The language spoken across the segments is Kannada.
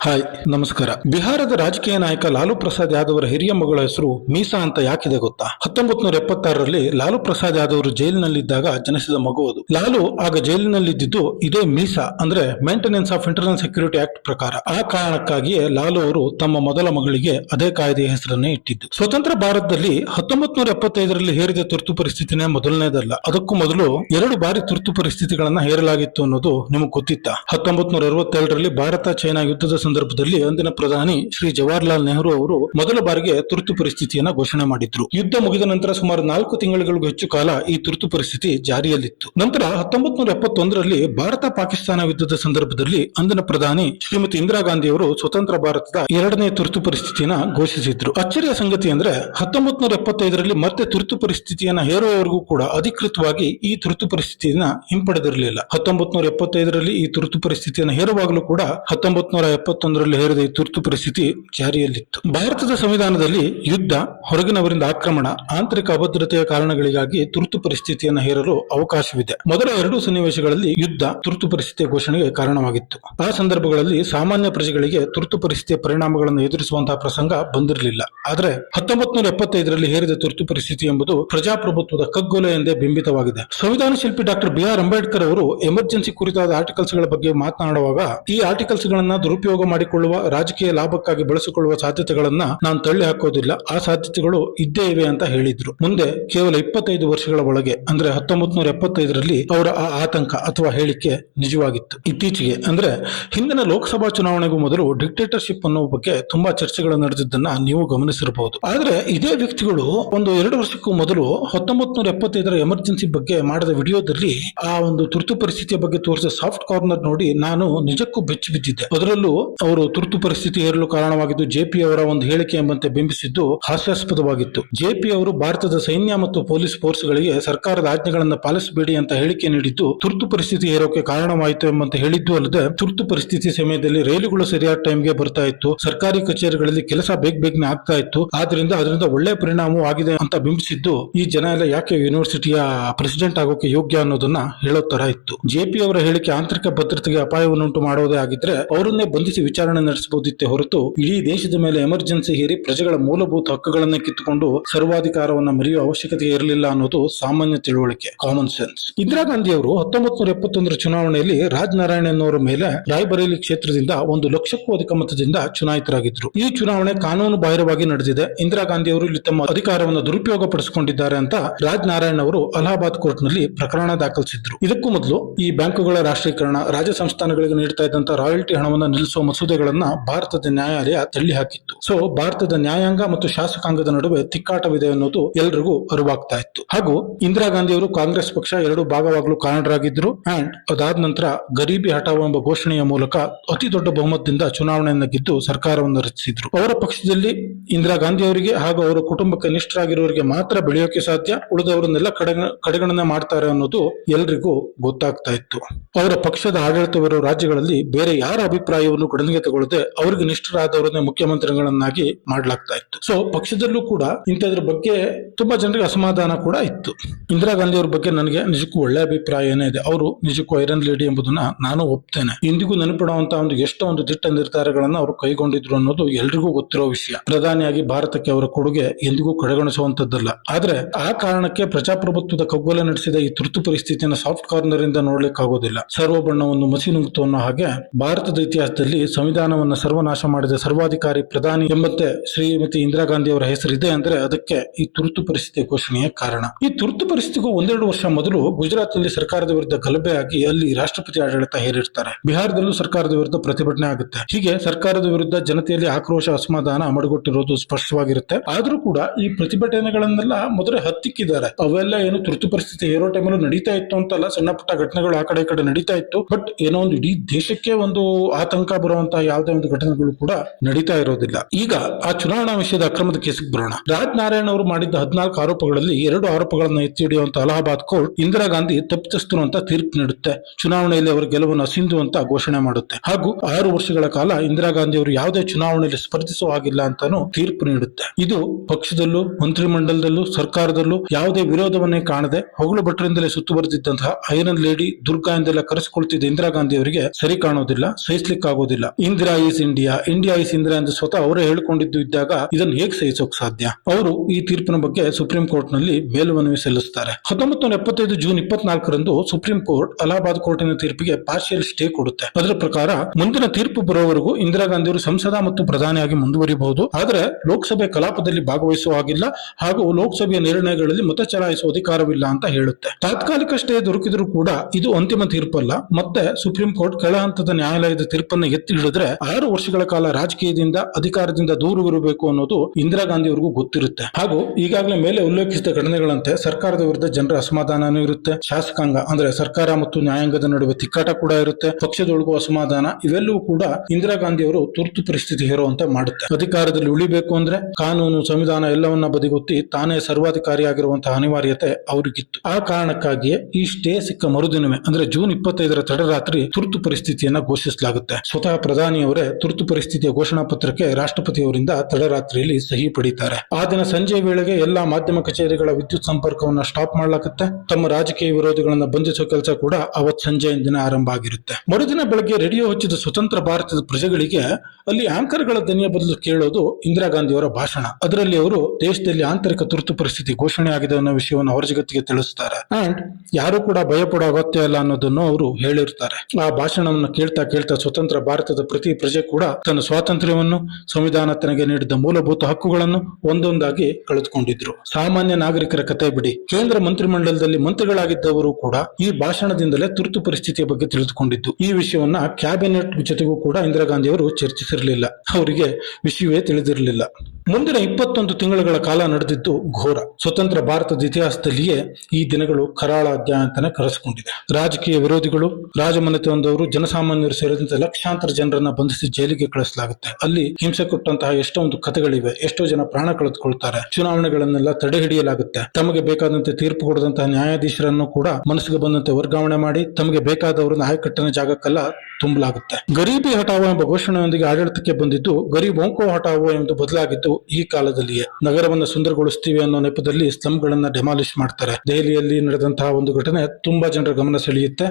ಹಾಯ್, ನಮಸ್ಕಾರ. ಬಿಹಾರದ ರಾಜಕೀಯ ನಾಯಕ ಲಾಲು ಪ್ರಸಾದ್ ಯಾದವ್ ಅವರ ಹಿರಿಯ ಮಗಳ ಹೆಸರು ಮೀಸಾ ಅಂತ ಯಾಕಿದೆ ಗೊತ್ತಾ? 1976ರಲ್ಲಿ ಲಾಲು ಪ್ರಸಾದ್ ಯಾದವ್ ಅವರು ಜೈಲಿನಲ್ಲಿದ್ದಾಗ ಜನಿಸಿದ ಮಗು ಅದು. ಲಾಲು ಆಗ ಜೈಲಿನಲ್ಲಿದ್ದು ಇದೇ ಮೀಸಾ ಅಂದ್ರೆ maintenance of internal security act ಪ್ರಕಾರ. ಆ ಕಾರಣಕ್ಕಾಗಿಯೇ ಲಾಲು ಅವರು ತಮ್ಮ ಮೊದಲ ಮಗಳಿಗೆ ಅದೇ ಕಾಯ್ದೆಯ ಹೆಸರನ್ನೇ ಇಟ್ಟಿದ್ದು. ಸ್ವತಂತ್ರ ಭಾರತದಲ್ಲಿ 1975ರಲ್ಲಿ ಹೇರಿದ ತುರ್ತು ಪರಿಸ್ಥಿತಿನೇ ಮೊದಲನೇದಲ್ಲ. ಅದಕ್ಕೂ ಮೊದಲು 2 ಬಾರಿ ತುರ್ತು ಪರಿಸ್ಥಿತಿಗಳನ್ನ ಹೇರಲಾಗಿತ್ತು ಅನ್ನೋದು ನಿಮಗೆ ಗೊತ್ತಿತ್ತಾ? 1967ರಲ್ಲಿ ಭಾರತ ಚೈನಾ ಯುದ್ಧದ ಸಂದರ್ಭದಲ್ಲಿ ಅಂದಿನ ಪ್ರಧಾನಿ ಶ್ರೀ ಜವಾಹರ್ಲಾಲ್ ನೆಹರು ಅವರು ಮೊದಲ ಬಾರಿಗೆ ತುರ್ತು ಪರಿಸ್ಥಿತಿಯನ್ನ ಘೋಷಣೆ ಮಾಡಿದ್ರು. ಯುದ್ಧ ಮುಗಿದ ನಂತರ ಸುಮಾರು 4 ತಿಂಗಳಿಗೂ ಹೆಚ್ಚು ಕಾಲ ಈ ತುರ್ತು ಪರಿಸ್ಥಿತಿ ಜಾರಿಯಲ್ಲಿತ್ತು. ನಂತರ 1971ರಲ್ಲಿ ಭಾರತ ಪಾಕಿಸ್ತಾನ ಯುದ್ಧದ ಸಂದರ್ಭದಲ್ಲಿ ಅಂದಿನ ಪ್ರಧಾನಿ ಶ್ರೀಮತಿ ಇಂದಿರಾ ಗಾಂಧಿ ಅವರು ಸ್ವತಂತ್ರ ಭಾರತದ 2ನೇ ತುರ್ತು ಪರಿಸ್ಥಿತಿಯನ್ನ ಘೋಷಿಸಿದ್ರು. ಅಚ್ಚರಿಯ ಸಂಗತಿ ಅಂದ್ರೆ 1975ರಲ್ಲಿ ಮತ್ತೆ ತುರ್ತು ಪರಿಸ್ಥಿತಿಯನ್ನ ಹೇರುವವರೆಗೂ ಕೂಡ ಅಧಿಕೃತವಾಗಿ ಈ ತುರ್ತು ಪರಿಸ್ಥಿತಿಯನ್ನ ಹಿಂಪಡೆದಿರಲಿಲ್ಲ. 1975ರಲ್ಲಿ ಈ ತುರ್ತು ಪರಿಸ್ಥಿತಿಯನ್ನು ಹೇರುವಾಗಲೂ ಕೂಡ 1971ರಲ್ಲಿ ಹೇರಿದ ಈ ತುರ್ತು ಪರಿಸ್ಥಿತಿ ಜಾರಿಯಲ್ಲಿತ್ತು. ಭಾರತದ ಸಂವಿಧಾನದಲ್ಲಿ ಯುದ್ಧ, ಹೊರಗಿನವರಿಂದ ಆಕ್ರಮಣ, ಆಂತರಿಕ ಅಭದ್ರತೆಯ ಕಾರಣಗಳಿಗಾಗಿ ತುರ್ತು ಪರಿಸ್ಥಿತಿಯನ್ನು ಹೇರಲು ಅವಕಾಶವಿದೆ. ಮೊದಲ 2 ಸನ್ನಿವೇಶಗಳಲ್ಲಿ ಯುದ್ಧ ತುರ್ತು ಪರಿಸ್ಥಿತಿಯ ಘೋಷಣೆಗೆ ಕಾರಣವಾಗಿತ್ತು. ಆ ಸಂದರ್ಭಗಳಲ್ಲಿ ಸಾಮಾನ್ಯ ಪ್ರಜೆಗಳಿಗೆ ತುರ್ತು ಪರಿಸ್ಥಿತಿಯ ಪರಿಣಾಮಗಳನ್ನು ಎದುರಿಸುವಂತಹ ಪ್ರಸಂಗ ಬಂದಿರಲಿಲ್ಲ. ಆದರೆ 1975ರಲ್ಲಿ ಹೇರಿದ ತುರ್ತು ಪರಿಸ್ಥಿತಿ ಎಂಬುದು ಪ್ರಜಾಪ್ರಭುತ್ವದ ಕಗ್ಗೊಲೆ ಎಂದೇ ಬಿಂಬಿತವಾಗಿದೆ. ಸಂವಿಧಾನ ಶಿಲ್ಪಿ ಡಾಕ್ಟರ್ BR ಅಂಬೇಡ್ಕರ್ ಅವರು ಎಮರ್ಜೆನ್ಸಿ ಕುರಿತಾದ ಆರ್ಟಿಕಲ್ಸ್ ಗಳ ಬಗ್ಗೆ ಮಾತನಾಡುವಾಗ ಈ ಆರ್ಟಿಕಲ್ಸ್ ಗಳನ್ನ ದುರುಪಯೋಗ ಮಾಡಿಕೊಳ್ಳುವ, ರಾಜಕೀಯ ಲಾಭಕ್ಕಾಗಿ ಬಳಸಿಕೊಳ್ಳುವ ಸಾಧ್ಯತೆಗಳನ್ನ ನಾನು ತಳ್ಳಿ ಹಾಕೋದಿಲ್ಲ. ಆ ಸಾಧ್ಯತೆಗಳು ಇದ್ದೇ ಇವೆ ಅಂತ ಹೇಳಿದ್ರು. ಮುಂದೆ ಕೇವಲ 25 ವರ್ಷಗಳ ಒಳಗೆ ಅಂದ್ರೆ 1975ರಲ್ಲಿ ಅವರ ಆ ಆತಂಕ ಅಥವಾ ಹೇಳಿಕೆ ನಿಜವಾಗಿತ್ತು. ಇತ್ತೀಚೆಗೆ ಅಂದ್ರೆ ಹಿಂದಿನ ಲೋಕಸಭಾ ಚುನಾವಣೆಗೂ ಮೊದಲು ಡಿಕ್ಟೇಟರ್ಶಿಪ್ ಅನ್ನೋ ಬಗ್ಗೆ ತುಂಬಾ ಚರ್ಚೆಗಳು ನಡೆದಿದ್ದನ್ನ ನೀವು ಗಮನಿಸಿರಬಹುದು. ಆದ್ರೆ ಇದೇ ವ್ಯಕ್ತಿಗಳು 1-2 ವರ್ಷಕ್ಕೂ ಮೊದಲು 1975ರ ಎಮರ್ಜೆನ್ಸಿ ಬಗ್ಗೆ ಮಾಡಿದ ವಿಡಿಯೋದಲ್ಲಿ ಆ ಒಂದು ತುರ್ತು ಪರಿಸ್ಥಿತಿಯ ಬಗ್ಗೆ ತೋರಿಸಿದ ಸಾಫ್ಟ್ ಕಾರ್ನರ್ ನೋಡಿ ನಾನು ನಿಜಕ್ಕೂ ಬೆಚ್ಚಿ ಬಿದ್ದಿದ್ದೆ. ಅದರಲ್ಲೂ ಅವರು ತುರ್ತು ಪರಿಸ್ಥಿತಿ ಏರಲು ಕಾರಣವಾಗಿದ್ದು ಜೆಪಿ ಅವರ ಒಂದು ಹೇಳಿಕೆ ಎಂಬಂತೆ ಬಿಂಬಿಸಿದ್ದು ಹಾಸ್ಯಾಸ್ಪದವಾಗಿತ್ತು. ಜೆಪಿ ಅವರು ಭಾರತದ ಸೈನ್ಯ ಮತ್ತು ಪೊಲೀಸ್ ಫೋರ್ಸ್ ಗಳಿಗೆ ಸರ್ಕಾರದ ಆಜ್ಞೆಗಳನ್ನು ಪಾಲಿಸಬೇಡಿ ಅಂತ ಹೇಳಿಕೆ ನೀಡಿದ್ದು ತುರ್ತು ಪರಿಸ್ಥಿತಿ ಏರೋಕೆ ಕಾರಣವಾಯಿತು ಎಂಬಂತೆ ಹೇಳಿದ್ದು ಅಲ್ಲದೆ, ತುರ್ತು ಪರಿಸ್ಥಿತಿ ಸಮಯದಲ್ಲಿ ರೈಲುಗಳು ಸರಿಯಾದ ಟೈಮ್ಗೆ ಬರ್ತಾ ಇತ್ತು, ಸರ್ಕಾರಿ ಕಚೇರಿಗಳಲ್ಲಿ ಕೆಲಸ ಬೇಗನೆ ಆಗ್ತಾ ಇತ್ತು, ಅದರಿಂದ ಒಳ್ಳೆ ಪರಿಣಾಮವೂ ಆಗಿದೆ ಅಂತ ಬಿಂಬಿಸಿದ್ದು ಈ ಜನ ಎಲ್ಲ ಯಾಕೆ ಯೂನಿವರ್ಸಿಟಿಯ ಪ್ರೆಸಿಡೆಂಟ್ ಆಗೋಕೆ ಯೋಗ್ಯ ಅನ್ನೋದನ್ನ ಹೇಳೋ ತರ ಇತ್ತು. ಜೆಪಿ ಅವರ ಹೇಳಿಕೆ ಆಂತರಿಕ ಭದ್ರತೆಗೆ ಅಪಾಯವನ್ನುಂಟು ಮಾಡೋದೇ ಆಗಿದ್ರೆ ಅವರನ್ನೇ ಬಂಧಿಸಿ ವಿಚಾರಣೆ ನಡೆಸಬಹುದಿತ್ತೇ ಹೊರತು ಇಡೀ ದೇಶದ ಮೇಲೆ ಎಮರ್ಜೆನ್ಸಿ ಹೇರಿ ಪ್ರಜೆಗಳ ಮೂಲಭೂತ ಹಕ್ಕುಗಳನ್ನೇ ಕಿತ್ತುಕೊಂಡು ಸರ್ವಾಧಿಕಾರವನ್ನ ಮೆರೆಯುವ ಅವಶ್ಯಕತೆ ಇರಲಿಲ್ಲ ಅನ್ನೋದು ಸಾಮಾನ್ಯ ತಿಳುವಳಿಕೆ, ಕಾಮನ್ ಸೆನ್ಸ್. ಇಂದಿರಾ ಗಾಂಧಿ ಅವರು 1971ರ ಚುನಾವಣೆಯಲ್ಲಿ ರಾಜ್ ನಾರಾಯಣ್ ಅವರ ಮೇಲೆ ರಾಯ್ಬರೇಲಿ ಕ್ಷೇತ್ರದಿಂದ 1 ಲಕ್ಷಕ್ಕೂ ಅಧಿಕ ಮತದಿಂದ ಚುನಾಯಿತರಾಗಿದ್ರು. ಈ ಚುನಾವಣೆ ಕಾನೂನು ಬಾಹಿರವಾಗಿ ನಡೆದಿದೆ, ಇಂದಿರಾ ಗಾಂಧಿ ಅವರು ಇಲ್ಲಿ ತಮ್ಮ ಅಧಿಕಾರವನ್ನು ದುರುಪಯೋಗ ಪಡಿಸಿಕೊಂಡಿದ್ದಾರೆ ಅಂತ ರಾಜ್ ನಾರಾಯಣ್ ಅವರು ಅಲಹಾಬಾದ್ ಕೋರ್ಟ್ ನಲ್ಲಿ ಪ್ರಕರಣ ದಾಖಲಿಸಿದ್ರು. ಇದಕ್ಕೂ ಮೊದಲು ಈ ಬ್ಯಾಂಕುಗಳ ರಾಷ್ಟ್ರೀಕರಣ, ರಾಜ್ಯ ಸಂಸ್ಥಾನಗಳಿಗೆ ನೀಡ್ತಾ ಇದ್ದಂತ ರಾಯಲ್ಟಿ ಹಣವನ್ನು ನಿಲ್ಲಿಸುವ ಮಸೂದೆಗಳನ್ನ ಭಾರತದ ನ್ಯಾಯಾಲಯ ತಳ್ಳಿ ಹಾಕಿತ್ತು. ಸೊ ಭಾರತದ ನ್ಯಾಯಾಂಗ ಮತ್ತು ಶಾಸಕಾಂಗದ ನಡುವೆ ತಿಕ್ಕಾಟವಿದೆ ಅನ್ನೋದು ಎಲ್ರಿಗೂ ಅರಿವಾಗ್ತಾ ಇತ್ತು. ಹಾಗೂ ಇಂದಿರಾ ಗಾಂಧಿ ಅವರು ಕಾಂಗ್ರೆಸ್ ಪಕ್ಷ 2 ಭಾಗವಾಗಲು ಕಾರಣರಾಗಿದ್ರು. ಅಂಡ್ ಅದಾದ ನಂತರ ಗರೀಬಿ ಹಠಾವೋ ಎಂಬ ಘೋಷಣೆಯ ಮೂಲಕ ಅತಿ ದೊಡ್ಡ ಬಹುಮತದಿಂದ ಚುನಾವಣೆಯನ್ನು ಗೆದ್ದು ಸರ್ಕಾರವನ್ನು ರಚಿಸಿದ್ರು. ಅವರ ಪಕ್ಷದಲ್ಲಿ ಇಂದಿರಾ ಗಾಂಧಿ ಅವರಿಗೆ ಹಾಗೂ ಅವರ ಕುಟುಂಬಕ್ಕೆ ನಿಷ್ಠರಾಗಿರೋರಿಗೆ ಮಾತ್ರ ಬೆಳೆಯೋಕೆ ಸಾಧ್ಯ, ಉಳಿದವರನ್ನೆಲ್ಲ ಕಡೆಗಣನೆ ಮಾಡ್ತಾರೆ ಅನ್ನೋದು ಎಲ್ರಿಗೂ ಗೊತ್ತಾಗ್ತಾ ಇತ್ತು. ಅವರ ಪಕ್ಷದ ಆಡಳಿತವಿರುವ ರಾಜ್ಯಗಳಲ್ಲಿ ಬೇರೆ ಯಾರ ಅಭಿಪ್ರಾಯವನ್ನು ಗಣನೆಗೆ ತಗೊಳ್ಳದೆ ಅವರಿಗೆ ನಿಷ್ಠರಾದವರನ್ನೇ ಮುಖ್ಯಮಂತ್ರಿಗಳನ್ನಾಗಿ ಮಾಡಲಾಗ್ತಾ ಇತ್ತು. ಸೊ ಪಕ್ಷದಲ್ಲೂ ಕೂಡ ಇಂಥದ್ರ ಬಗ್ಗೆ ತುಂಬಾ ಜನರಿಗೆ ಅಸಮಾಧಾನ ಕೂಡ ಇತ್ತು. ಇಂದಿರಾ ಗಾಂಧಿ ಅವ್ರ ಬಗ್ಗೆ ನನಗೆ ನಿಜಕ್ಕೂ ಒಳ್ಳೆ ಅಭಿಪ್ರಾಯನೇ ಇದೆ. ಅವರು ನಿಜಕ್ಕೂ ಐರನ್ ಲೇಡಿ ಎಂಬುದನ್ನ ನಾನು ಒಪ್ತೇನೆ. ಇಂದಿಗೂ ನೆನಪಿಡುವಂತ ಎಷ್ಟೊಂದು ದಿಟ್ಟ ನಿರ್ಧಾರಗಳನ್ನ ಅವರು ಕೈಗೊಂಡಿದ್ರು ಅನ್ನೋದು ಎಲ್ರಿಗೂ ಗೊತ್ತಿರೋ ವಿಷಯ. ಪ್ರಧಾನಿಯಾಗಿ ಭಾರತಕ್ಕೆ ಅವರ ಕೊಡುಗೆ ಎಂದಿಗೂ ಕಡೆಗಣಿಸುವಂತದ್ದಲ್ಲ. ಆದ್ರೆ ಆ ಕಾರಣಕ್ಕೆ ಪ್ರಜಾಪ್ರಭುತ್ವದ ಕಗ್ಗೊಲೆ ನಡೆಸಿದ ಈ ತುರ್ತು ಪರಿಸ್ಥಿತಿಯನ್ನು ಸಾಫ್ಟ್ ಕಾರ್ನರ್ ಇಂದ ನೋಡ್ಲಿಕ್ಕಾಗೋದಿಲ್ಲ. ಸರ್ವ ಬಣ್ಣವನ್ನು ಮಸಿ ನುಂಗ್ತು ಅನ್ನೋ ಹಾಗೆ ಭಾರತದ ಇತಿಹಾಸದಲ್ಲಿ ಸಂವಿಧಾನವನ್ನು ಸರ್ವನಾಶ ಮಾಡಿದ ಸರ್ವಾಧಿಕಾರಿ ಪ್ರಧಾನಿ ಎಂಬಂತೆ ಶ್ರೀಮತಿ ಇಂದಿರಾ ಗಾಂಧಿ ಅವರ ಹೆಸರಿದೆ ಅಂದ್ರೆ ಅದಕ್ಕೆ ಈ ತುರ್ತು ಪರಿಸ್ಥಿತಿ ಘೋಷಣೆಯ ಕಾರಣ. ಈ ತುರ್ತು ಪರಿಸ್ಥಿತಿಗೂ 1-2 ವರ್ಷ ಮೊದಲು ಗುಜರಾತ್ ನಲ್ಲಿ ಸರ್ಕಾರದ ವಿರುದ್ಧ ಗಲಭೆ ಆಗಿ ಅಲ್ಲಿ ರಾಷ್ಟ್ರಪತಿ ಆಡಳಿತ ಹೇರಿರ್ತಾರೆ. ಬಿಹಾರದಲ್ಲೂ ಸರ್ಕಾರದ ವಿರುದ್ಧ ಪ್ರತಿಭಟನೆ ಆಗುತ್ತೆ. ಹೀಗೆ ಸರ್ಕಾರದ ವಿರುದ್ಧ ಜನತೆಯಲ್ಲಿ ಆಕ್ರೋಶ, ಅಸಮಾಧಾನ ಮಡುಗೊಟ್ಟಿರೋದು ಸ್ಪಷ್ಟವಾಗಿರುತ್ತೆ. ಆದ್ರೂ ಕೂಡ ಈ ಪ್ರತಿಭಟನೆಗಳನ್ನೆಲ್ಲ ಮೊದಲೇ ಹತ್ತಿಕ್ಕಿದ್ದಾರೆ. ಅವೆಲ್ಲ ಏನು ತುರ್ತು ಪರಿಸ್ಥಿತಿ ಹೇರೋ ಟೈಮಲ್ಲೂ ನಡೀತಾ ಇತ್ತು ಅಂತಲ್ಲ, ಸಣ್ಣ ಪುಟ್ಟ ಘಟನೆಗಳು ಆ ಕಡೆ ಈ ಕಡೆ ನಡೀತಾ ಇತ್ತು. ಬಟ್ ಏನೋ ಒಂದು ಇಡೀ ದೇಶಕ್ಕೆ ಒಂದು ಆತಂಕ ಬರುವಂತಹ ಯಾವುದೇ ಒಂದು ಘಟನೆಗಳು ಕೂಡ ನಡೀತಾ ಇರೋದಿಲ್ಲ. ಈಗ ಆ ಚುನಾವಣಾ ವಿಷಯದ ಅಕ್ರಮದ ಕೇಸಿಗೆ ಬರೋಣ. ರಾಜ್ ನಾರಾಯಣ್ ಅವರು ಮಾಡಿದ್ದ 14 ಆರೋಪಗಳಲ್ಲಿ 2 ಆರೋಪಗಳನ್ನು ಎತ್ತಿ ಹಿಡಿಯುವಂತ ಅಲಹಾಬಾದ್ ಕೋರ್ಟ್ ಇಂದಿರಾ ಗಾಂಧಿ ತಪ್ಪಿತಸ್ಥರು ಅಂತ ತೀರ್ಪು ನೀಡುತ್ತೆ. ಚುನಾವಣೆಯಲ್ಲಿ ಅವರ ಗೆಲುವನ್ನು ಅಸಿಂಧು ಅಂತ ಘೋಷಣೆ ಮಾಡುತ್ತೆ. ಹಾಗೂ 6 ವರ್ಷಗಳ ಕಾಲ ಇಂದಿರಾ ಗಾಂಧಿ ಅವರು ಯಾವುದೇ ಚುನಾವಣೆಯಲ್ಲಿ ಸ್ಪರ್ಧಿಸುವ ಹಾಗಿಲ್ಲ ಅಂತಾನು ತೀರ್ಪು ನೀಡುತ್ತೆ. ಇದು ಪಕ್ಷದಲ್ಲೂ, ಮಂತ್ರಿಮಂಡಲದಲ್ಲೂ, ಸರ್ಕಾರದಲ್ಲೂ ಯಾವುದೇ ವಿರೋಧವನ್ನೇ ಕಾಣದೆ ಹೊಗಳು ಭಟ್ರಿಂದಲೇ ಸುತ್ತುವರೆದಿದ್ದಂತಹ ಐರನ್ ಲೇಡಿ, ದುರ್ಗಾ ಎಂದೆಲ್ಲ ಕರೆಸಿಕೊಳ್ತಿದ್ದ ಇಂದಿರಾ ಗಾಂಧಿ ಅವರಿಗೆ ಸರಿ ಕಾಣೋದಿಲ್ಲ, ಸಹಿಸ್ಲಿಕ್ಕಾಗೋದಿಲ್ಲ. Indira is India, India is Indira ಎಂದು ಸ್ವತಃ ಅವರೇ ಹೇಳಿಕೊಂಡಿದ್ದು ಇದ್ದಾಗ ಇದನ್ನು ಹೇಗೆ ಸಹಿಸೋಕ್ ಸಾಧ್ಯ? ಅವರು ಈ ತೀರ್ಪಿನ ಬಗ್ಗೆ ಸುಪ್ರೀಂ ಕೋರ್ಟ್ ನಲ್ಲಿ ಮೇಲ್ಮನವಿ ಸಲ್ಲಿಸುತ್ತಾರೆ. 1975 ಜೂನ್ 24ರಂದು ಸುಪ್ರೀಂ ಕೋರ್ಟ್ ಅಲಹಾಬಾದ್ ಕೋರ್ಟಿನ ತೀರ್ಪಿಗೆ ಪಾರ್ಷಿಯಲ್ ಸ್ಟೇ ಕೊಡುತ್ತೆ. ಅದರ ಪ್ರಕಾರ ಮುಂದಿನ ತೀರ್ಪು ಬರುವವರೆಗೂ ಇಂದಿರಾ ಗಾಂಧಿ ಅವರು ಸಂಸದ ಮತ್ತು ಪ್ರಧಾನಿಯಾಗಿ ಮುಂದುವರಿಯಬಹುದು, ಆದರೆ ಲೋಕಸಭೆ ಕಲಾಪದಲ್ಲಿ ಭಾಗವಹಿಸುವ ಹಾಗಿಲ್ಲ ಹಾಗೂ ಲೋಕಸಭೆಯ ನಿರ್ಣಯಗಳಲ್ಲಿ ಮತ ಚಲಾಯಿಸುವ ಅಧಿಕಾರವಿಲ್ಲ ಅಂತ ಹೇಳುತ್ತೆ. ತಾತ್ಕಾಲಿಕ ಸ್ಟೇ ದೊರಕಿದರೂ ಕೂಡ ಇದು ಅಂತಿಮ ತೀರ್ಪಲ್ಲ. ಮತ್ತೆ ಸುಪ್ರೀಂ ಕೋರ್ಟ್ ಕೆಳ ಹಂತದ ನ್ಯಾಯಾಲಯದ ತೀರ್ಪನ್ನು ಎತ್ತಿ ಹಿಡಿದ್ರೆ 6 ವರ್ಷಗಳ ಕಾಲ ರಾಜಕೀಯದಿಂದ ಅಧಿಕಾರದಿಂದ ದೂರವಿರಬೇಕು ಅನ್ನೋದು ಇಂದಿರಾ ಗಾಂಧಿ ಅವರಿಗೂ ಗೊತ್ತಿರುತ್ತೆ. ಹಾಗೂ ಈಗಾಗಲೇ ಮೇಲೆ ಉಲ್ಲೇಖಿಸಿದ ಘಟನೆಗಳಂತೆ ಸರ್ಕಾರದ ವಿರುದ್ಧ ಜನರ ಅಸಮಾಧಾನನೂ ಇರುತ್ತೆ. ಶಾಸಕಾಂಗ ಅಂದ್ರೆ ಸರ್ಕಾರ ಮತ್ತು ನ್ಯಾಯಾಂಗದ ನಡುವೆ ತಿಕ್ಕಾಟ ಕೂಡ ಇರುತ್ತೆ. ಪಕ್ಷದೊಳಗೂ ಅಸಮಾಧಾನ, ಇವೆಲ್ಲವೂ ಕೂಡ ಇಂದಿರಾ ಗಾಂಧಿ ಅವರು ತುರ್ತು ಪರಿಸ್ಥಿತಿ ಹೇರುವಂತೆ ಮಾಡುತ್ತೆ. ಅಧಿಕಾರದಲ್ಲಿ ಉಳಿಬೇಕು ಅಂದ್ರೆ ಕಾನೂನು, ಸಂವಿಧಾನ ಎಲ್ಲವನ್ನ ಬದಿಗೊತ್ತಿ ತಾನೇ ಸರ್ವಾಧಿಕಾರಿಯಾಗಿರುವಂತಹ ಅನಿವಾರ್ಯತೆ ಅವರಿಗಿತ್ತು. ಆ ಕಾರಣಕ್ಕಾಗಿಯೇ ಈ ಸ್ಟೇ ಸಿಕ್ಕ ಮರುದಿನವೇ ಅಂದ್ರೆ ಜೂನ್ 25ರ ತಡರಾತ್ರಿ ತುರ್ತು ಪರಿಸ್ಥಿತಿಯನ್ನ ಘೋಷಿಸಲಾಗುತ್ತೆ. ಸ್ವತಃ ಪ್ರಧಾನಿಯವರೇ ತುರ್ತು ಪರಿಸ್ಥಿತಿಯ ಘೋಷಣಾ ಪತ್ರಕ್ಕೆ ರಾಷ್ಟ್ರಪತಿಯವರಿಂದ ತಡರಾತ್ರಿಯಲ್ಲಿ ಸಹಿ ಪಡೀತಾರೆ. ಆ ದಿನ ಸಂಜೆ ವೇಳೆಗೆ ಎಲ್ಲಾ ಮಾಧ್ಯಮ ಕಚೇರಿಗಳ ವಿದ್ಯುತ್ ಸಂಪರ್ಕವನ್ನ ಸ್ಟಾಪ್ ಮಾಡಲಾಗುತ್ತೆ. ತಮ್ಮ ರಾಜಕೀಯ ವಿರೋಧಿಗಳನ್ನ ಬಂಧಿಸುವ ಕೆಲಸ ಕೂಡ ಅವತ್ ಸಂಜೆಯ ದಿನ ಆರಂಭ ಆಗಿರುತ್ತೆ. ಮರುದಿನ ಬೆಳಗ್ಗೆ ರೇಡಿಯೋ ಹಚ್ಚಿದ ಸ್ವತಂತ್ರ ಭಾರತದ ಪ್ರಜೆಗಳಿಗೆ ಅಲ್ಲಿ ಆಂಕರ್ಗಳ ದನಿಯ ಬದಲು ಕೇಳೋದು ಇಂದಿರಾ ಗಾಂಧಿ ಅವರ ಭಾಷಣ. ಅದರಲ್ಲಿ ಅವರು ದೇಶದಲ್ಲಿ ಆಂತರಿಕ ತುರ್ತು ಪರಿಸ್ಥಿತಿ ಘೋಷಣೆ ಆಗಿದೆ ಅನ್ನೋ ವಿಷಯವನ್ನು ಅವರ ಜಗತ್ತಿಗೆ ತಿಳಿಸ್ತಾರೆ. ಅಂಡ್ ಯಾರು ಕೂಡ ಭಯಪಡೋ ಅಗತ್ಯ ಇಲ್ಲ ಅನ್ನೋದನ್ನು ಅವರು ಹೇಳಿರ್ತಾರೆ. ಆ ಭಾಷಣವನ್ನು ಕೇಳ್ತಾ ಕೇಳ್ತಾ ಸ್ವತಂತ್ರ ಭಾರತದ ಪ್ರತಿ ಪ್ರಜೆ ಕೂಡ ತನ್ನ ಸ್ವಾತಂತ್ರ್ಯವನ್ನು, ಸಂವಿಧಾನ ತನಗೆ ನೀಡಿದ ಮೂಲಭೂತ ಹಕ್ಕುಗಳನ್ನು ಒಂದೊಂದಾಗಿ ಕಳೆದುಕೊಂಡಿದ್ರು. ಸಾಮಾನ್ಯ ನಾಗರಿಕರ ಕತೆ ಬಿಡಿ, ಕೇಂದ್ರ ಮಂತ್ರಿಮಂಡಲದಲ್ಲಿ ಮಂತ್ರಿಗಳಾಗಿದ್ದವರು ಕೂಡ ಈ ಭಾಷಣದಿಂದಲೇ ತುರ್ತು ಪರಿಸ್ಥಿತಿಯ ಬಗ್ಗೆ ತಿಳಿದುಕೊಂಡಿದ್ದು. ಈ ವಿಷಯವನ್ನ ಕ್ಯಾಬಿನೆಟ್ ಜೊತೆಗೂ ಕೂಡ ಇಂದಿರಾ ಗಾಂಧಿ ಅವರು ಚರ್ಚಿಸಿರಲಿಲ್ಲ. ಅವರಿಗೆ ವಿಷಯವೇ ತಿಳಿದಿರಲಿಲ್ಲ. ಮುಂದಿನ 21 ತಿಂಗಳುಗಳ ಕಾಲ ನಡೆದಿದ್ದು ಘೋರ. ಸ್ವತಂತ್ರ ಭಾರತದ ಇತಿಹಾಸದಲ್ಲಿಯೇ ಈ ದಿನಗಳು ಕರಾಳ ಅಧ್ಯಾಯ ಅಂತಾನೆ ಕರೆಸಿಕೊಂಡಿದೆ. ರಾಜಕೀಯ ವಿರೋಧಿಗಳು, ರಾಜಮನೆತನದವರು, ಜನಸಾಮಾನ್ಯರು ಸೇರಿದಂತೆ ಲಕ್ಷಾಂತರ ಜನರನ್ನ ಬಂಧಿಸಿ ಜೈಲಿಗೆ ಕಳಿಸಲಾಗುತ್ತೆ. ಅಲ್ಲಿ ಹಿಂಸೆ ಕೊಟ್ಟಂತಹ ಎಷ್ಟೊಂದು ಕಥೆಗಳಿವೆ. ಎಷ್ಟೋ ಜನ ಪ್ರಾಣ ಕಳೆದುಕೊಳ್ತಾರೆ. ಚುನಾವಣೆಗಳನ್ನೆಲ್ಲ ತಡೆ ಹಿಡಿಯಲಾಗುತ್ತೆ. ತಮಗೆ ಬೇಕಾದಂತೆ ತೀರ್ಪು ಕೊಡದಂತಹ ನ್ಯಾಯಾಧೀಶರನ್ನು ಕೂಡ ಮನಸ್ಸಿಗೆ ಬಂದಂತೆ ವರ್ಗಾವಣೆ ಮಾಡಿ ತಮಗೆ ಬೇಕಾದವರನ್ನು ಆಯಕಟ್ಟಿನ ಜಾಗಕ್ಕೆಲ್ಲ ತುಂಬಲಾಗುತ್ತೆ. ಗರೀಬಿ ಹಟಾವೋ ಎಂಬ ಘೋಷಣೆಯೊಂದಿಗೆ ಆಡಳಿತಕ್ಕೆ ಬಂದಿದ್ದು ಗರೀಬ್ ಓಂಕೋ ಹಟಾವೋ ಎಂದು ಬದಲಾಗಿದ್ದು ಈ ಕಾಲದಲ್ಲಿಯೇ. ನಗರವನ್ನು ಸುಂದರಗೊಳಿಸ್ತೀವಿ ಅನ್ನೋ ನೆಪದಲ್ಲಿ ಸ್ಲಂಗಳನ್ನ ಡೆಮಾಲಿಷ್ ಮಾಡ್ತಾರೆ. ದೆಹಲಿಯಲ್ಲಿ ನಡೆದಂತಹ ಒಂದು ಘಟನೆ ತುಂಬಾ ಜನರ ಗಮನ ಸೆಳೆಯುತ್ತೆ.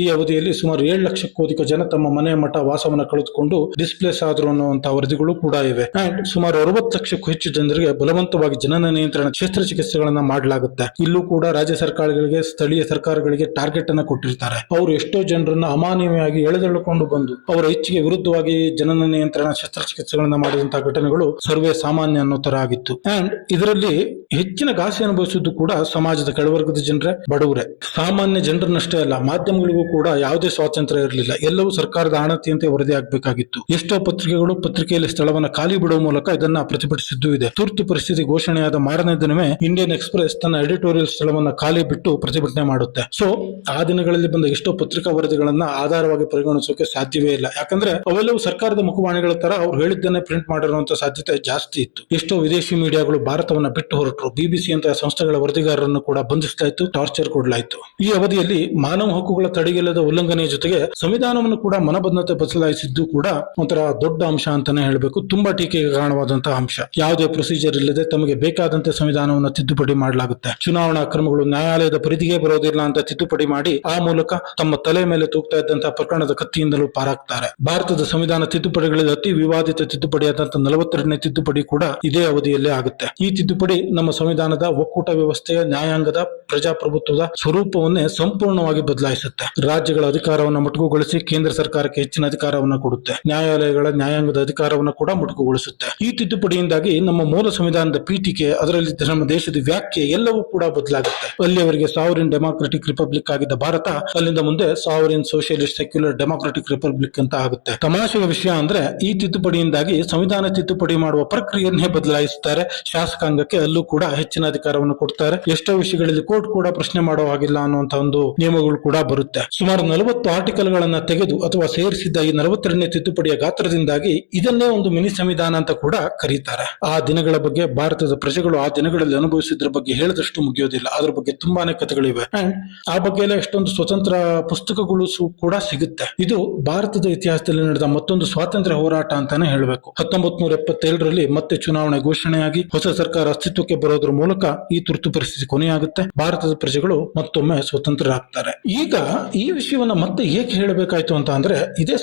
ಈ ಅವಧಿಯಲ್ಲಿ ಸುಮಾರು 7 ಲಕ್ಷಕ್ಕೂ ಅಧಿಕ ಜನ ತಮ್ಮ ಮನೆ ಮಠ ವಾಸವನ್ನ ಕಳೆದುಕೊಂಡು ಡಿಸ್ಪ್ಲೇಸ್ ಆದ್ರು ಅನ್ನುವಂತಹ ವರದಿಗಳು ಕೂಡ ಇವೆ. ಅಂಡ್ ಸುಮಾರು 60 ಲಕ್ಷಕ್ಕೂ ಹೆಚ್ಚು ಜನರಿಗೆ ಬಲವಂತವಾಗಿ ಜನನ ನಿಯಂತ್ರಣ ಶಸ್ತ್ರಚಿಕಿತ್ಸೆಗಳನ್ನ ಮಾಡಲಾಗುತ್ತೆ. ಇಲ್ಲೂ ಕೂಡ ರಾಜ್ಯ ಸರ್ಕಾರಗಳಿಗೆ, ಸ್ಥಳೀಯ ಸರ್ಕಾರಗಳಿಗೆ ಟಾರ್ಗೆಟ್ ಅನ್ನ ಕೊಟ್ಟಿರ್ತಾರೆ. ಅವರು ಎಷ್ಟೋ ಜನರನ್ನ ಅಮಾನವೀಯವಾಗಿ ಎಳೆದೆಳುಕೊಂಡು ಬಂದು ಅವರ ಇಚ್ಛೆಗೆ ವಿರುದ್ಧವಾಗಿ ಜನನ ನಿಯಂತ್ರಣ ಶಸ್ತ್ರಚಿಕಿತ್ಸೆಗಳನ್ನ ಮಾಡಿದಂತಹ ಘಟನೆಗಳು ಸರ್ವೇ ಸಾಮಾನ್ಯ ಅನ್ನೋ ತರ ಆಗಿತ್ತು. ಅಂಡ್ ಇದರಲ್ಲಿ ಹೆಚ್ಚಿನ ಘಾಸಿ ಅನುಭವಿಸಿದ್ದು ಕೂಡ ಸಮಾಜದ ಕೆಳವರ್ಗದ ಜನರೇ, ಬಡವರೇ. ಸಾಮಾನ್ಯ ಜನರನ್ನಷ್ಟೇ ಅಲ್ಲ, ಮಾಧ್ಯಮಗಳಿಗೂ ಕೂಡ ಯಾವುದೇ ಸ್ವಾತಂತ್ರ್ಯ ಇರಲಿಲ್ಲ. ಎಲ್ಲವೂ ಸರ್ಕಾರದ ಆಣತಿಯಂತೆ ವರದಿ ಆಗಬೇಕಾಗಿತ್ತು. ಎಷ್ಟೋ ಪತ್ರಿಕೆಗಳು ಪತ್ರಿಕೆಯಲ್ಲಿ ಸ್ಥಳವನ್ನ ಖಾಲಿ ಬಿಡುವ ಮೂಲಕ ಇದನ್ನ ಪ್ರತಿಭಟಿಸಿದ್ದು ಇದೆ. ತುರ್ತು ಪರಿಸ್ಥಿತಿ ಘೋಷಣೆಯಾದ ಮಾರನೇ ದಿನವೇ ಇಂಡಿಯನ್ ಎಕ್ಸ್ಪ್ರೆಸ್ ತನ್ನ ಎಡಿಟೋರಿಯಲ್ ಸ್ಥಳವನ್ನ ಖಾಲಿ ಬಿಟ್ಟು ಪ್ರತಿಭಟನೆ ಮಾಡುತ್ತೆ. ಸೊ ಆ ದಿನಗಳಲ್ಲಿ ಬಂದ ಎಷ್ಟೋ ಪತ್ರಿಕಾ ವರದಿಗಳನ್ನ ಆಧಾರವಾಗಿ ಪರಿಗಣಿಸೋಕೆ ಸಾಧ್ಯವೇ ಇಲ್ಲ. ಯಾಕಂದ್ರೆ ಅವೆಲ್ಲವೂ ಸರ್ಕಾರದ ಮುಖವಾಣಿಗಳ ತರ ಅವ್ರು ಹೇಳಿದ್ದನ್ನೇ ಪ್ರಿಂಟ್ ಮಾಡಿರುವಂತಹ ಸಾಧ್ಯತೆ ಜಾಸ್ತಿ ಇತ್ತು. ಎಷ್ಟೋ ವಿದೇಶಿ ಮೀಡಿಯಾಗಳು ಭಾರತವನ್ನ ಬಿಟ್ಟು ಹೊರಟರು. ಬಿಬಿಸಿ ಅಂತಹ ಸಂಸ್ಥೆಗಳ ವರದಿಗಾರರನ್ನು ಕೂಡ ಬಂಧಿಸಲಾಯಿತು, ಟಾರ್ಚರ್ ಕೊಡಲಾಯಿತು. ಈ ಅವಧಿಯಲ್ಲಿ ಮಾನವ ಹಕ್ಕುಗಳ ತಡೆಗಿಲ್ಲದ ಉಲ್ಲಂಘನೆಯ ಜೊತೆಗೆ ಸಂವಿಧಾನವನ್ನು ಕೂಡ ಮನಬಂಧತೆ ಬದಲಾಯಿಸಿದ್ದು ಕೂಡ ಒಂಥರ ದೊಡ್ಡ ಅಂಶ ಅಂತಾನೆ ಹೇಳಬೇಕು. ತುಂಬಾ ಟೀಕೆಗೆ ಕಾರಣವಾದಂತಹ ಅಂಶ. ಯಾವುದೇ ಪ್ರೊಸೀಜರ್ ಇಲ್ಲದೆ ತಮಗೆ ಬೇಕಾದಂತೆ ಸಂವಿಧಾನವನ್ನು ತಿದ್ದುಪಡಿ ಮಾಡಲಾಗುತ್ತೆ. ಚುನಾವಣಾ ಕ್ರಮಗಳು ನ್ಯಾಯಾಲಯದ ಪರಿಧಿಗೆ ಬರೋದಿಲ್ಲ ಅಂತ ತಿದ್ದುಪಡಿ ಮಾಡಿ ಆ ಮೂಲಕ ತಮ್ಮ ತಲೆ ಮೇಲೆ ತೂಗ್ತಾ ಇದ್ದಂತಹ ಪ್ರಕರಣದ ಕತ್ತಿಯಿಂದಲೂ ಪಾರಾಗ್ತಾರೆ. ಭಾರತದ ಸಂವಿಧಾನ ತಿದ್ದುಪಡಿಗಳಲ್ಲಿ ಅತಿ ವಿವಾದಿತ ತಿದ್ದುಪಡಿಯಾದಂತಹ 42ನೇ ತಿದ್ದುಪಡಿ ಕೂಡ ಇದೇ ಅವಧಿಯಲ್ಲೇ ಆಗುತ್ತೆ. ಈ ತಿದ್ದುಪಡಿ ನಮ್ಮ ಸಂವಿಧಾನದ ಒಕ್ಕೂಟ ವ್ಯವಸ್ಥೆಯ, ನ್ಯಾಯಾಂಗದ, ಪ್ರಜಾಪ್ರಭುತ್ವದ ಸ್ವರೂಪವನ್ನೇ ಸಂಪೂರ್ಣವಾಗಿ ಬದಲಾಯಿಸುತ್ತೆ. ರಾಜ್ಯಗಳ ಅಧಿಕಾರವನ್ನು ಮೊಟಕುಗೊಳಿಸಿ ಕೇಂದ್ರ ಸರ್ಕಾರಕ್ಕೆ ಹೆಚ್ಚಿನ ಅಧಿಕಾರವನ್ನು ಕೊಡುತ್ತೆ. ನ್ಯಾಯಾಲಯಗಳ, ನ್ಯಾಯಾಂಗದ ಅಧಿಕಾರವನ್ನು ಕೂಡ ಮೊಟಕುಗೊಳಿಸುತ್ತೆ. ಈ ತಿದ್ದುಪಡಿಯಿಂದಾಗಿ ನಮ್ಮ ಮೂಲ ಸಂವಿಧಾನದ ಪೀಠಿಕೆ, ಅದರಲ್ಲಿ ನಮ್ಮ ದೇಶದ ವ್ಯಾಖ್ಯೆ ಎಲ್ಲವೂ ಕೂಡ ಬದಲಾಗುತ್ತೆ. ಅಲ್ಲಿಯವರೆಗೆ ಸಾವರಿನ್ ಡೆಮಾಕ್ರೆಟಿಕ್ ರಿಪಬ್ಲಿಕ್ ಆಗಿದ್ದ ಭಾರತ ಅಲ್ಲಿಂದ ಮುಂದೆ sovereign socialist secular democratic republic ಅಂತ ಆಗುತ್ತೆ. ತಮಾಷೆಯ ವಿಷಯ ಅಂದ್ರೆ ಈ ತಿದ್ದುಪಡಿಯಿಂದಾಗಿ ಸಂವಿಧಾನ ತಿದ್ದುಪಡಿ ಮಾಡುವ ಪ್ರಕ್ರಿಯೆಯನ್ನೇ ಬದಲಾಯಿಸುತ್ತಾರೆ. ಶಾಸಕಾಂಗಕ್ಕೆ ಅಲ್ಲೂ ಕೂಡ ಹೆಚ್ಚಿನ ಅಧಿಕಾರವನ್ನು ಕೊಡ್ತಾರೆ. ಎಷ್ಟೋ ವಿಷಯಗಳಲ್ಲಿ ಕೋರ್ಟ್ ಕೂಡ ಪ್ರಶ್ನೆ ಮಾಡೋ ಹಾಗಿಲ್ಲ ಅನ್ನುವಂತ ಒಂದು ನಿಯಮಗಳು ಕೂಡ ಬರುತ್ತೆ. ಸುಮಾರು 40 ಆರ್ಟಿಕಲ್ ಗಳನ್ನ ತೆಗೆದು ಅಥವಾ ಸೇರಿಸಿದ್ದ ಈ 42ನೇ ತಿದ್ದುಪಡಿಯ ಗಾತ್ರದಿಂದಾಗಿ ಇದನ್ನೇ ಒಂದು ಮಿನಿ ಸಂವಿಧಾನ ಅಂತ ಕೂಡ ಕರೀತಾರೆ. ಆ ದಿನಗಳ ಬಗ್ಗೆ ಭಾರತದ ಪ್ರಜೆಗಳು ಆ ದಿನಗಳಲ್ಲಿ ಅನುಭವಿಸಿದ್ರ ಬಗ್ಗೆ ಹೇಳಿದಷ್ಟು ಮುಗಿಯೋದಿಲ್ಲ. ಅದ್ರ ಬಗ್ಗೆ ತುಂಬಾನೇ ಕಥೆಗಳಿವೆ. ಅಂಡ್ ಆ ಬಗ್ಗೆ ಎಲ್ಲ ಎಷ್ಟೊಂದು ಸ್ವತಂತ್ರ ಪುಸ್ತಕಗಳು ಕೂಡ ಸಿಗುತ್ತೆ. ಇದು ಭಾರತದ ಇತಿಹಾಸದಲ್ಲಿ ನಡೆದ ಮತ್ತೊಂದು ಸ್ವಾತಂತ್ರ್ಯ ಹೋರಾಟ ಅಂತಾನೆ ಹೇಳಬೇಕು. 1977ರಲ್ಲಿ ಮತ್ತೆ ಚುನಾವಣೆ ಘೋಷಣೆಯಾಗಿ ಹೊಸ ಸರ್ಕಾರ ಅಸ್ತಿತ್ವಕ್ಕೆ ಬರೋದ್ರ ಮೂಲಕ ಈ ತುರ್ತು ಪರಿಸ್ಥಿತಿ ಕೊನೆಯಾಗುತ್ತೆ. ಭಾರತದ ಪ್ರಜೆಗಳು ಮತ್ತೊಮ್ಮೆ ಸ್ವತಂತ್ರರಾಗ್ತಾರೆ. ಈಗ ಈ ವಿಷಯವನ್ನ ಮತ್ತೆ ಏಕೆ ಹೇಳಬೇಕಾಯ್ತು ಅಂತ ಅಂದ್ರೆ ಇದೇ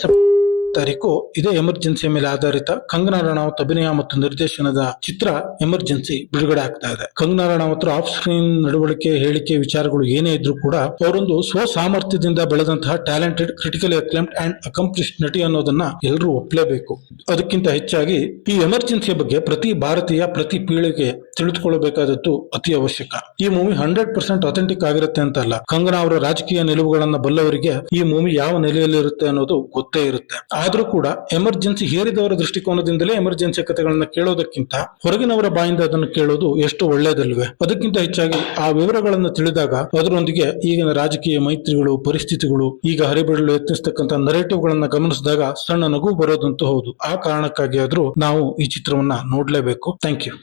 ತಾರೀಕು ಇದೇ ಎಮರ್ಜೆನ್ಸಿಯ ಮೇಲೆ ಆಧಾರಿತ ಕಂಗನಾ ರನೌತ್ ಅಭಿನಯ ಮತ್ತು ನಿರ್ದೇಶನದ ಚಿತ್ರ ಎಮರ್ಜೆನ್ಸಿ ಬಿಡುಗಡೆ ಆಗ್ತಾ ಇದೆ. ಕಂಗನಾ ರನೌತ್ ಆಫ್ ಸ್ಕ್ರೀನ್ ನಡವಳಿಕೆ, ಹೇಳಿಕೆ, ವಿಚಾರಗಳು ಏನೇ ಇದ್ರೂ ಕೂಡ ಅವರೊಂದು ಸ್ವಸಾಮರ್ಥ್ಯದಿಂದ ಬೆಳೆದಂತಹ ಟ್ಯಾಲೆಂಟೆಡ್, ಕ್ರಿಟಿಕಲಿ ಅಕ್ಲೇಮ್ಡ್ ಅಂಡ್ ಅಕಂಪ್ಲಿಷ್ಡ್ ನಟಿ ಅನ್ನೋದನ್ನ ಎಲ್ಲರೂ ಒಪ್ಪಲೇಬೇಕು. ಅದಕ್ಕಿಂತ ಹೆಚ್ಚಾಗಿ ಈ ಎಮರ್ಜೆನ್ಸಿಯ ಬಗ್ಗೆ ಪ್ರತಿ ಭಾರತೀಯ, ಪ್ರತಿ ಪೀಳಿಗೆ ತಿಳಿದುಕೊಳ್ಳಬೇಕಾದದ್ದು ಅತಿ ಅವಶ್ಯಕ. ಈ ಮೂವಿ 100% ಅಥೆಂಟಿಕ್ ಆಗಿರುತ್ತೆ ಅಂತ ಅಲ್ಲ, ಕಂಗನಾ ಅವರ ರಾಜಕೀಯ ನಿಲುವುಗಳನ್ನ ಬಲ್ಲವರಿಗೆ ಈ ಮೂವಿ ಯಾವ ನೆಲೆಯಲ್ಲಿರುತ್ತೆ ಅನ್ನೋದು ಗೊತ್ತೇ ಇರುತ್ತೆ. ಆದ್ರೂ ಕೂಡ ಎಮರ್ಜೆನ್ಸಿ ಹೇರಿದವರ ದೃಷ್ಟಿಕೋನದಿಂದಲೇ ಎಮರ್ಜೆನ್ಸಿ ಕಥೆಗಳನ್ನ ಕೇಳೋದಕ್ಕಿಂತ ಹೊರಗಿನವರ ಬಾಯಿಂದ ಅದನ್ನು ಕೇಳೋದು ಎಷ್ಟು ಒಳ್ಳೇದಲ್ವೇ. ಅದಕ್ಕಿಂತ ಹೆಚ್ಚಾಗಿ ಆ ವಿವರಗಳನ್ನು ತಿಳಿದಾಗ ಅದರೊಂದಿಗೆ ಈಗಿನ ರಾಜಕೀಯ ಮೈತ್ರಿಗಳು, ಪರಿಸ್ಥಿತಿಗಳು, ಈಗ ಹರಿಬಿಡಲು ಯತ್ನಿಸ್ತಕ್ಕಂಥ ನರೇಟಿವ್ ಗಳನ್ನ ಗಮನಿಸಿದಾಗ ಸಣ್ಣ ನಗು ಬರೋದಂತೂ ಹೌದು. ಆ ಕಾರಣಕ್ಕಾಗಿ ಆದ್ರೂ ನಾವು ಈ ಚಿತ್ರವನ್ನ ನೋಡ್ಲೇಬೇಕು. Thank you.